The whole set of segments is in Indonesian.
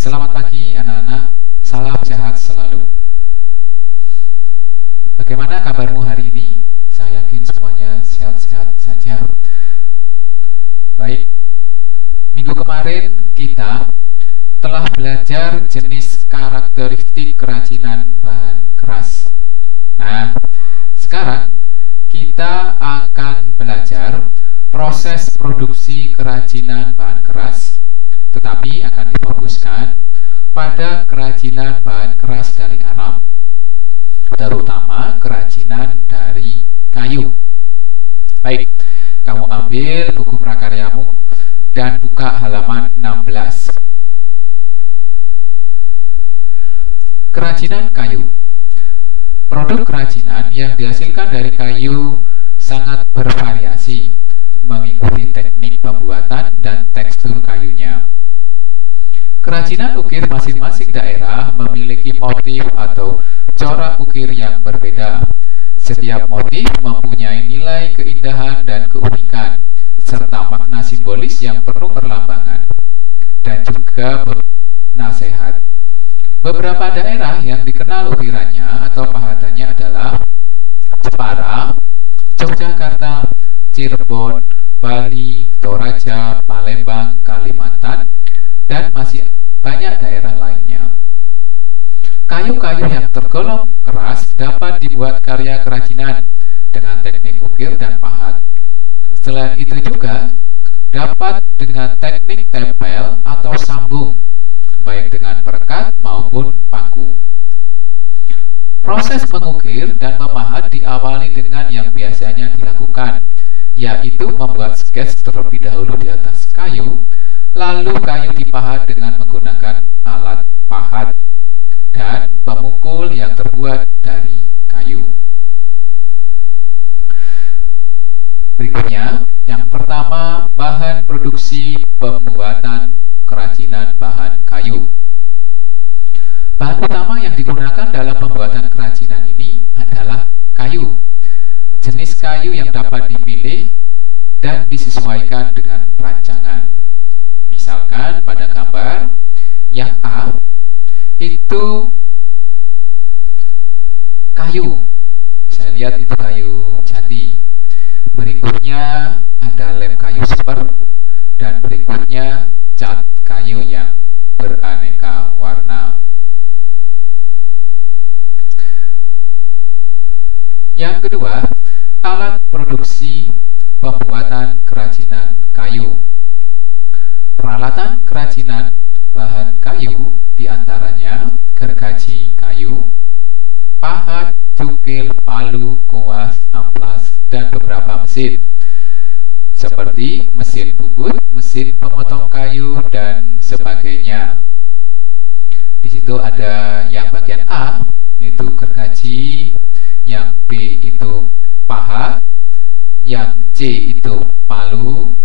Selamat pagi anak-anak, salam sehat selalu. Bagaimana kabarmu hari ini? Saya yakin semuanya sehat-sehat saja. Baik, minggu kemarin kita telah belajar jenis karakteristik kerajinan bahan keras. Nah, sekarang kita akan belajar proses produksi kerajinan bahan keras, tetapi akan difokuskan pada kerajinan bahan keras dari alam, terutama kerajinan dari kayu. Baik, kamu ambil buku prakaryamu dan buka halaman 16. Kerajinan kayu. Produk kerajinan yang dihasilkan dari kayu sangat bervariasi mengikuti teknik pembuatan dan tekstur kayunya. Kerajinan ukir masing-masing daerah memiliki motif atau corak ukir yang berbeda. Setiap motif mempunyai nilai keindahan dan keunikan, serta makna simbolis yang penuh perlambangan, dan juga nasihat. Beberapa daerah yang dikenal ukirannya atau pahatannya adalah Jepara, Yogyakarta, Cirebon, Bali, Toraja, Palembang, Kalimantan, dan masih banyak daerah lainnya. Kayu-kayu yang tergolong keras dapat dibuat karya kerajinan dengan teknik ukir dan pahat. Selain itu juga dapat dengan teknik tempel atau sambung, baik dengan perekat maupun paku. Proses mengukir dan memahat diawali dengan yang biasanya dilakukan, yaitu membuat skets terlebih dahulu di atas kayu, lalu kayu dipahat dengan menggunakan alat pahat dan pemukul yang terbuat dari kayu. Berikutnya, yang pertama, bahan produksi pembuatan kerajinan bahan kayu. Bahan utama yang digunakan dalam pembuatan kerajinan ini adalah kayu. Jenis kayu yang dapat dipilih dan disesuaikan dengan rancangan. Misalkan pada gambar yang A itu kayu, saya lihat itu kayu jati. Berikutnya ada lem kayu super, dan berikutnya cat kayu yang beraneka warna. Yang kedua, alat produksi pembuatan kerajinan kayu. Peralatan kerajinan bahan kayu diantaranya gergaji kayu, pahat, cukil, palu, kuas, amplas, dan beberapa mesin seperti mesin bubut, mesin pemotong kayu, dan sebagainya. Di situ ada yang bagian A itu gergaji, yang B itu pahat, yang C itu palu,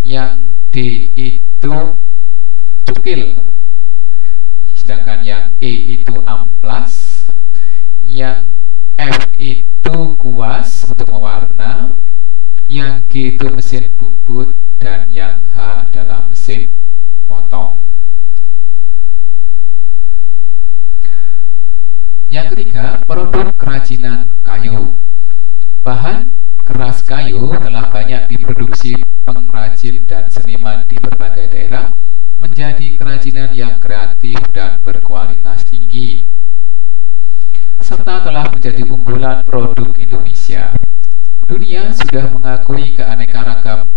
yang D itu cukil, sedangkan yang E itu amplas, yang F itu kuas untuk mewarna, yang G itu mesin bubut, dan yang H adalah mesin potong. Yang ketiga, produk kerajinan kayu. Bahan keras kayu telah banyak diproduksi pengrajin dan seniman di berbagai daerah menjadi kerajinan yang kreatif dan berkualitas tinggi, serta telah menjadi unggulan produk Indonesia. Dunia sudah mengakui keanekaragam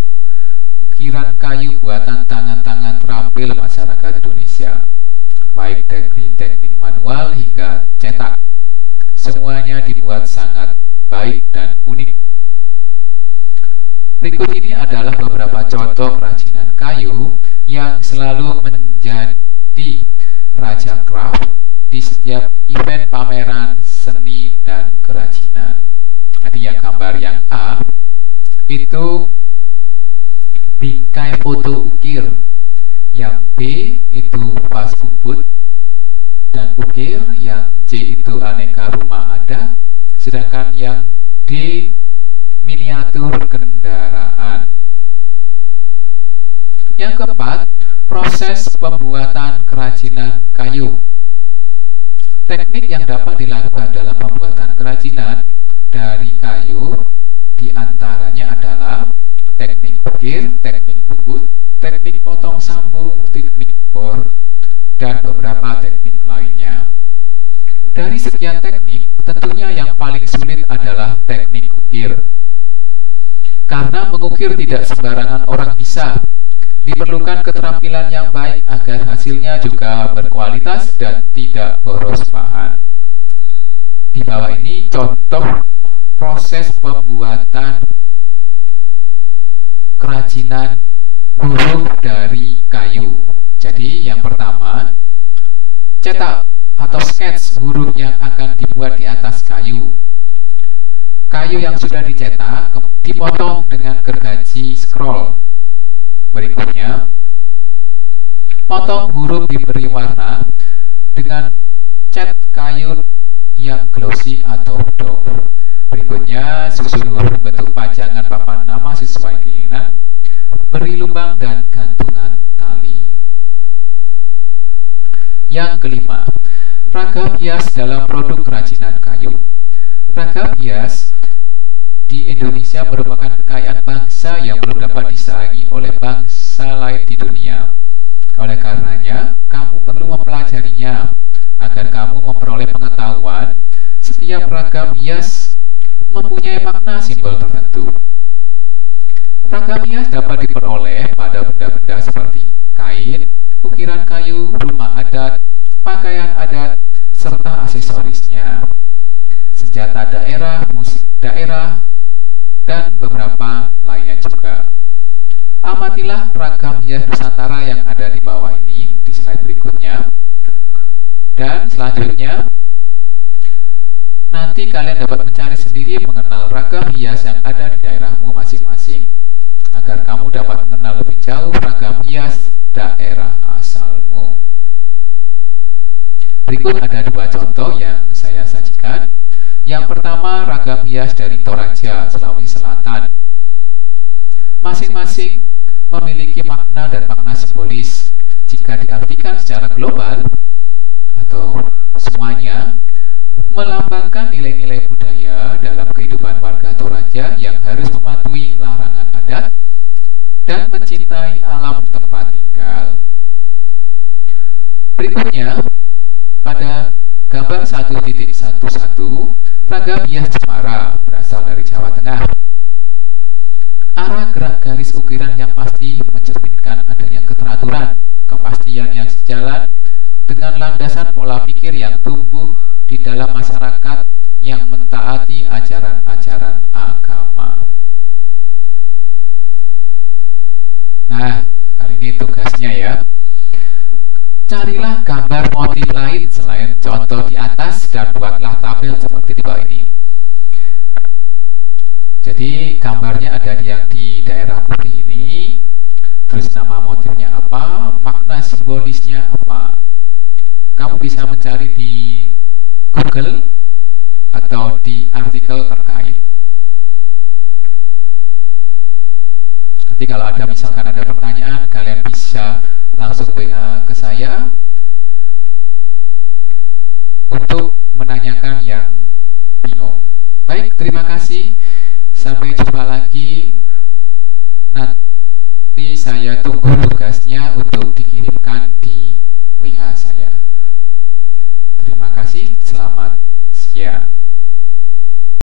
ukiran kayu buatan tangan-tangan terampil masyarakat Indonesia, baik dari teknik manual hingga cetak. Semuanya dibuat sangat baik dan unik. Berikut ini adalah beberapa contoh kerajinan kayu yang selalu menjadi raja craft di setiap event pameran seni dan kerajinan. Jadi yang gambar yang A itu bingkai foto ukir, yang B itu vas bubut dan ukir, yang C itu aneka rumah adat, sedangkan yang D miniatur kendaraan. Yang keempat, proses pembuatan kerajinan yang dapat dilakukan dalam pembuatan kerajinan dari kayu diantaranya adalah teknik ukir, teknik bubut, teknik potong sambung, teknik bor, dan beberapa teknik lainnya. Dari sekian teknik, tentunya yang paling sulit adalah teknik ukir. Karena mengukir tidak sembarangan orang bisa. Diperlukan keterampilan yang baik agar hasilnya juga berkualitas dan tidak boros bahan. Di bawah ini contoh proses pembuatan kerajinan huruf dari kayu. Jadi yang pertama, cetak atau sketch huruf yang akan dibuat di atas kayu. Kayu yang sudah dicetak dipotong dengan gergaji scroll. Berikutnya, potong huruf diberi warna dengan cat kayu yang glossy atau doff. Berikutnya, susun huruf bentuk pajangan papan nama sesuai keinginan, beri lubang dan gantungan tali. Yang kelima, ragam hias dalam produk kerajinan kayu. Ragam hias di Indonesia merupakan kekayaan bangsa yang belum dapat disaingi oleh bangsa lain di dunia. Oleh karenanya, kamu perlu mempelajarinya agar kamu memperoleh pengetahuan. Setiap ragam hias mempunyai makna simbol tertentu. Ragam hias dapat diperoleh pada benda-benda seperti kain, ukiran kayu, rumah adat, pakaian adat, serta aksesorisnya, senjata daerah, musik daerah, dan beberapa lainnya juga. Amatilah ragam hias Nusantara yang ada di bawah ini di slide berikutnya. Dan selanjutnya, nanti kalian dapat mencari sendiri mengenal ragam hias yang ada di daerahmu masing-masing, agar kamu dapat mengenal lebih jauh ragam hias daerah asalmu. Berikut ada dua contoh yang saya sajikan. Yang pertama, ragam hias dari Toraja, Sulawesi Selatan. Masing-masing memiliki makna dan makna simbolis. Jika diartikan secara global atau semuanya, melambangkan nilai-nilai budaya dalam kehidupan warga Toraja yang harus mematuhi larangan adat dan mencintai alam tempat tinggal. Berikutnya, pada gambar 1.11, ragam hias Jepara berasal dari Jawa Tengah. Arah gerak garis ukiran yang pasti mencerminkan adanya keteraturan, kepastian yang sejalan dengan landasan pola pikir yang tumbuh di dalam masyarakat yang mentaati ajaran-ajaran agama. Nah, kali ini tugasnya ya. Carilah gambar motif lain selain contoh di atas dan buatlah tabel seperti di bawah ini. Jadi gambarnya ada yang di daerah putih ini, terus nama motifnya apa, makna simbolisnya apa. Kamu bisa mencari di Google atau di artikel terkait. Nanti kalau ada misalkan ada pertanyaan, kalian bisa langsung WA ke saya untuk menanyakan yang bingung. Baik, terima kasih. Sampai jumpa lagi. Nanti saya tunggu tugasnya untuk dikirimkan di WA saya. Terima kasih. Selamat